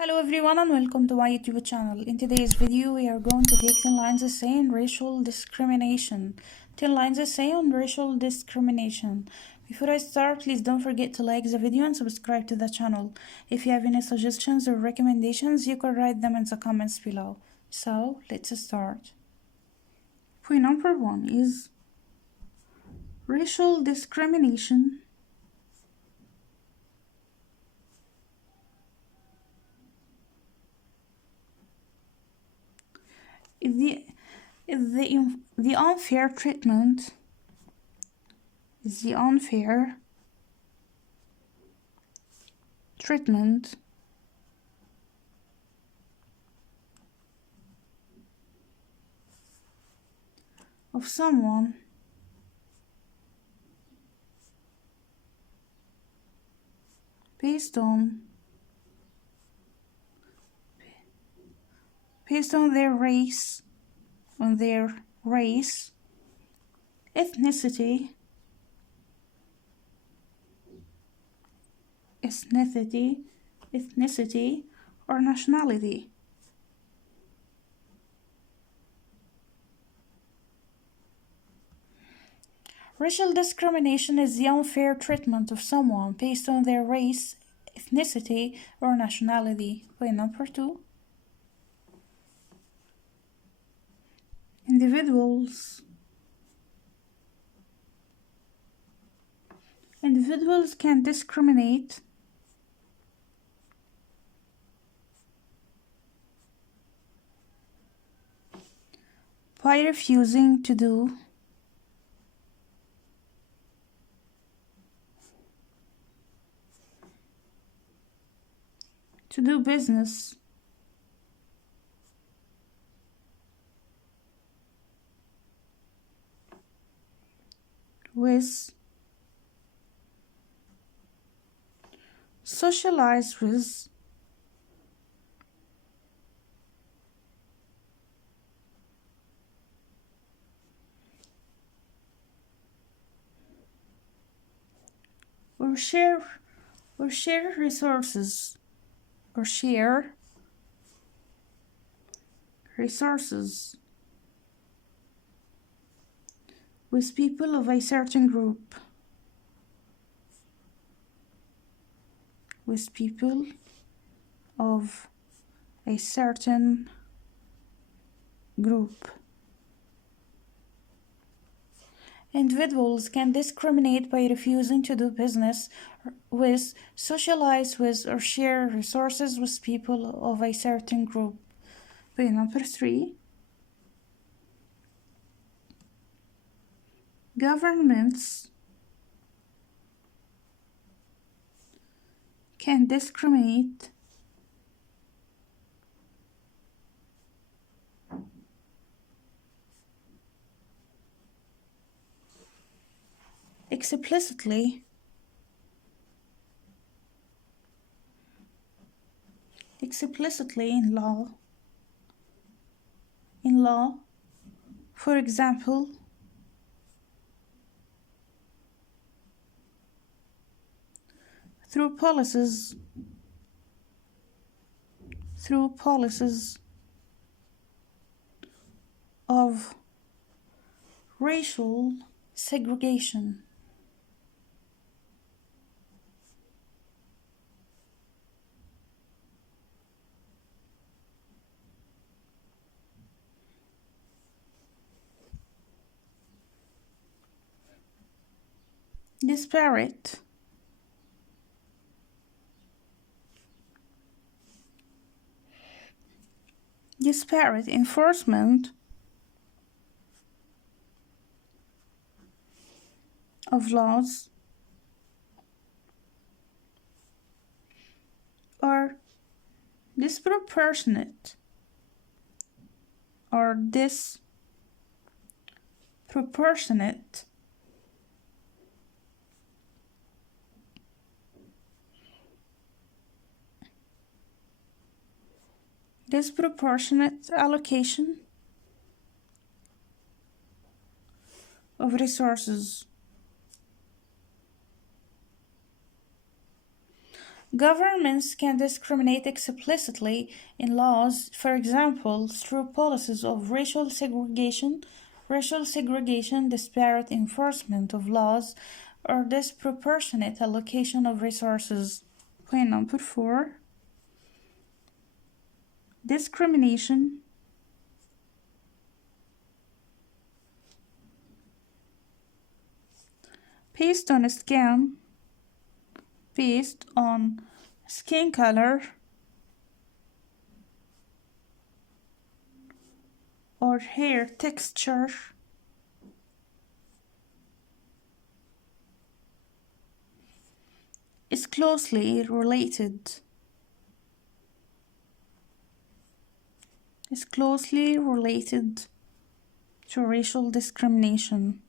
Hello everyone and welcome to my YouTube channel. In today's video we are going to take 10 lines essay on racial discrimination. 10 lines essay on racial discrimination. Before I start, please don't forget to like the video and subscribe to the channel. If you have any suggestions or recommendations, you can write them in the comments below. So, let's start. Point number 1 is racial discrimination the unfair treatment of someone based on their race, ethnicity, or nationality. Racial discrimination is the unfair treatment of someone based on their race, ethnicity, or nationality. Point number 2. Individuals can discriminate by refusing to do business with, socialize with, or share resources with people of a certain group. Individuals can discriminate by refusing to do business with, socialize with, or share resources with people of a certain group. Point number 3. Governments can discriminate explicitly in law, for example, through policies of racial segregation. Disparate enforcement of laws or disproportionate allocation of resources. Governments can discriminate explicitly in laws, for example, through policies of racial segregation, disparate enforcement of laws, or disproportionate allocation of resources. Point number 4. Discrimination based on skin color or hair texture is closely related to racial discrimination.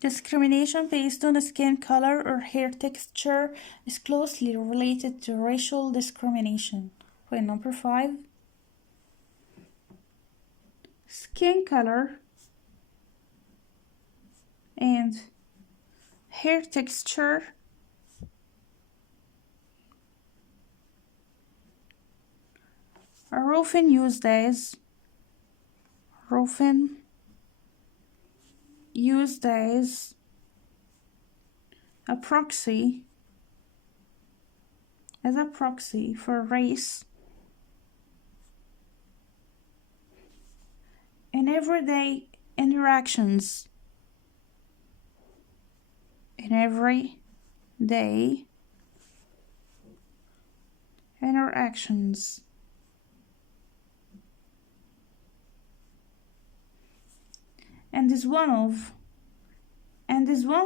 Discrimination based on skin color or hair texture is closely related to racial discrimination. Point number 5. Skin color and hair texture are often used as a proxy for race in everyday interactions. And is one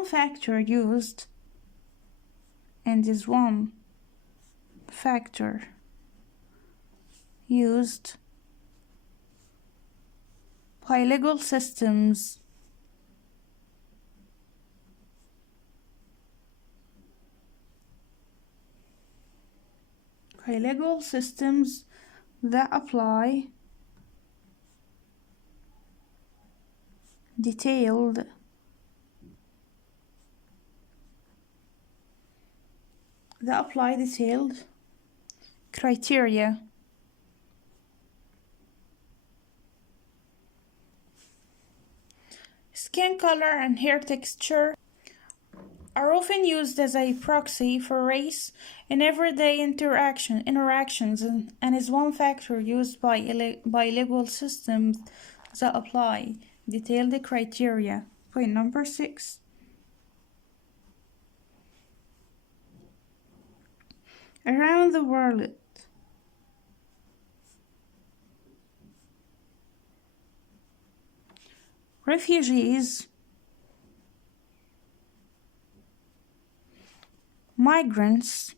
factor used by legal systems that apply detailed criteria. Skin color and hair texture are often used as a proxy for race in everyday interactions and is one factor used by legal systems that apply detailed criteria. Point number 6. Around the world, refugees, migrants,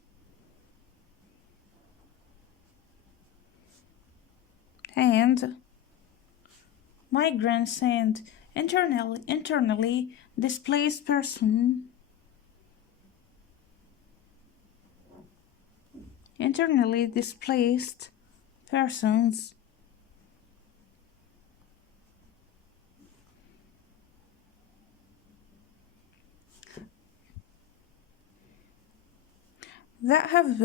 and internally displaced persons that have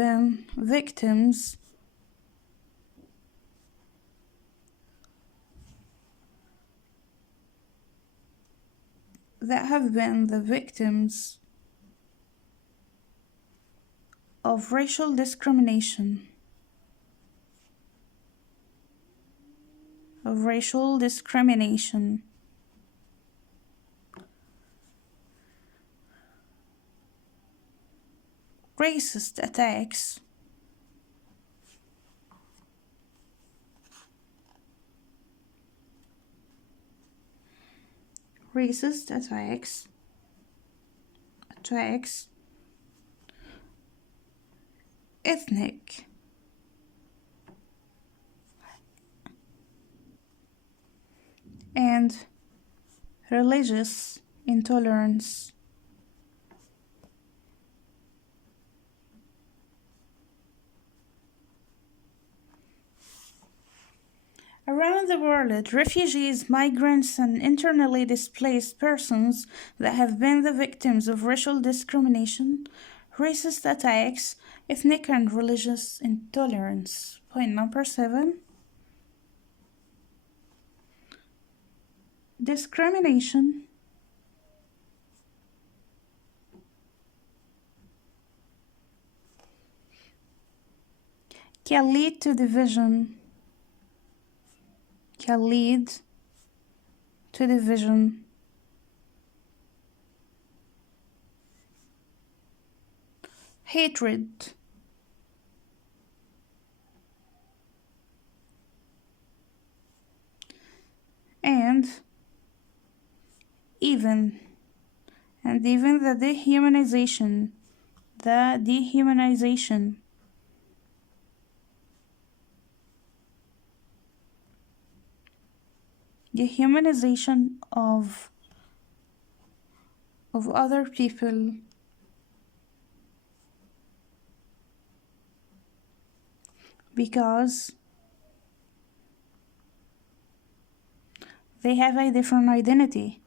been victims of racial discrimination. Racist attacks ethnic and religious intolerance Around the world, refugees, migrants, and internally displaced persons that have been the victims of racial discrimination, racist attacks, ethnic and religious intolerance. Point number 7. Discrimination can lead to division. Hatred, and even the dehumanization. Dehumanization of other people because they have a different identity.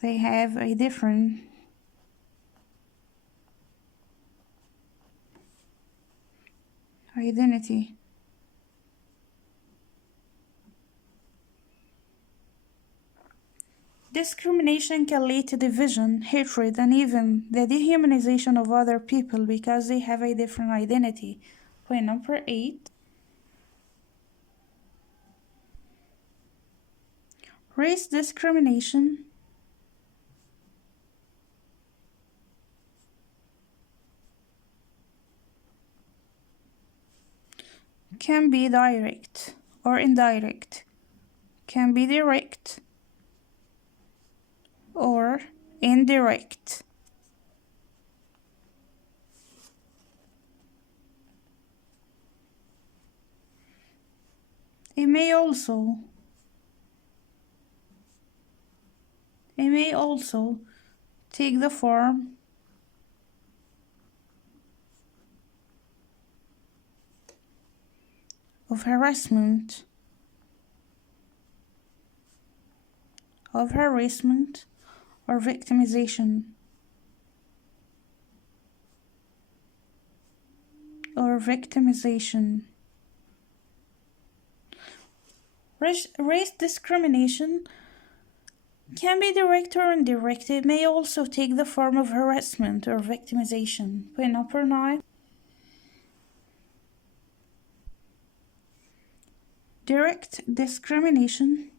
They have a different identity. Discrimination can lead to division, hatred, and even the dehumanization of other people because they have a different identity. Point number 8. Race discrimination can be direct or indirect, can be direct or indirect. It may also take the form of harassment, or victimization, Race discrimination can be direct or indirect. It may also take the form of harassment or victimization. Point number 9. Direct discrimination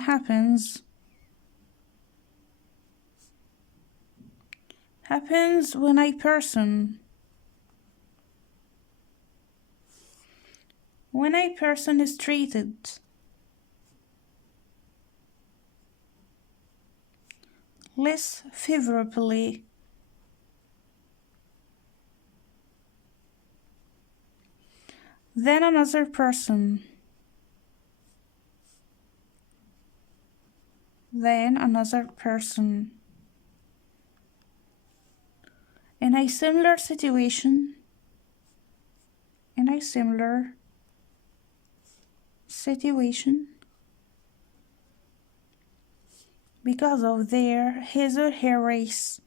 happens when a person is treated less favorably than another person. In a similar situation, because of his or her race,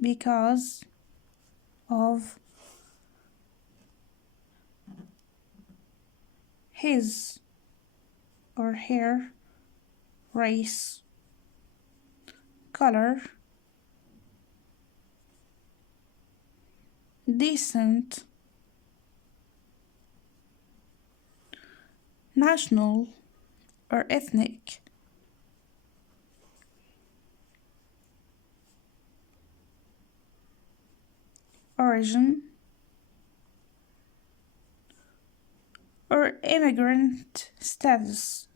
because of his or her race, color, descent, national or ethnic origin, or immigrant status.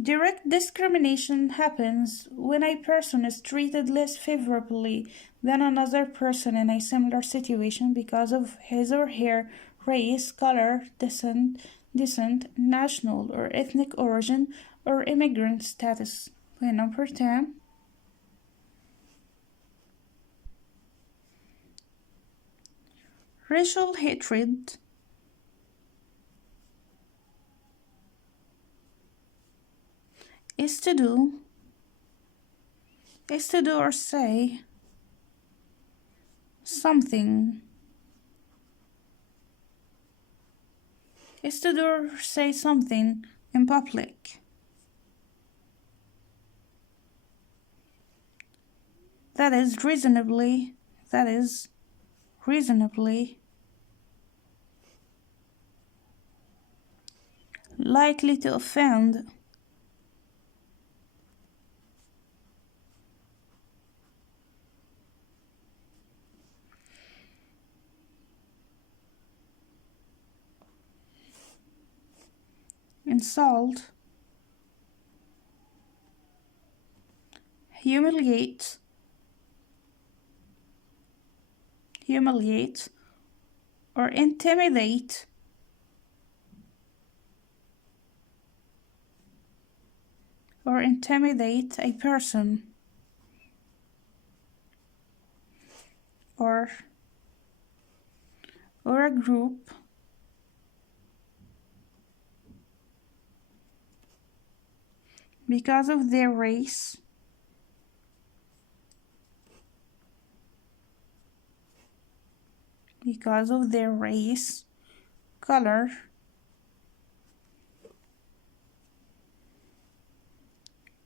Direct discrimination happens when a person is treated less favorably than another person in a similar situation because of his or her race, color, descent, national or ethnic origin, or immigrant status. Point number 10. Racial hatred is to do or say something. Is to do or say something in public that is reasonably likely to offend insult, humiliate, or intimidate a person or a group because of their race, color,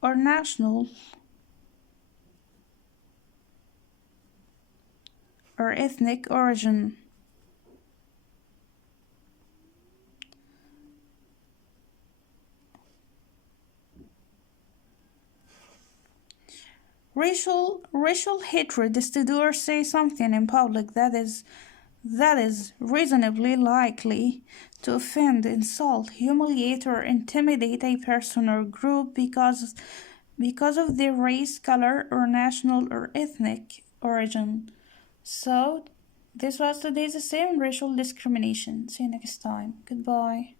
or national or ethnic origin. Racial hatred is to do or say something in public that is reasonably likely to offend, insult, humiliate, or intimidate a person or group because of their race, color, or national or ethnic origin. So, this was today's essay on racial discrimination. See you next time. Goodbye.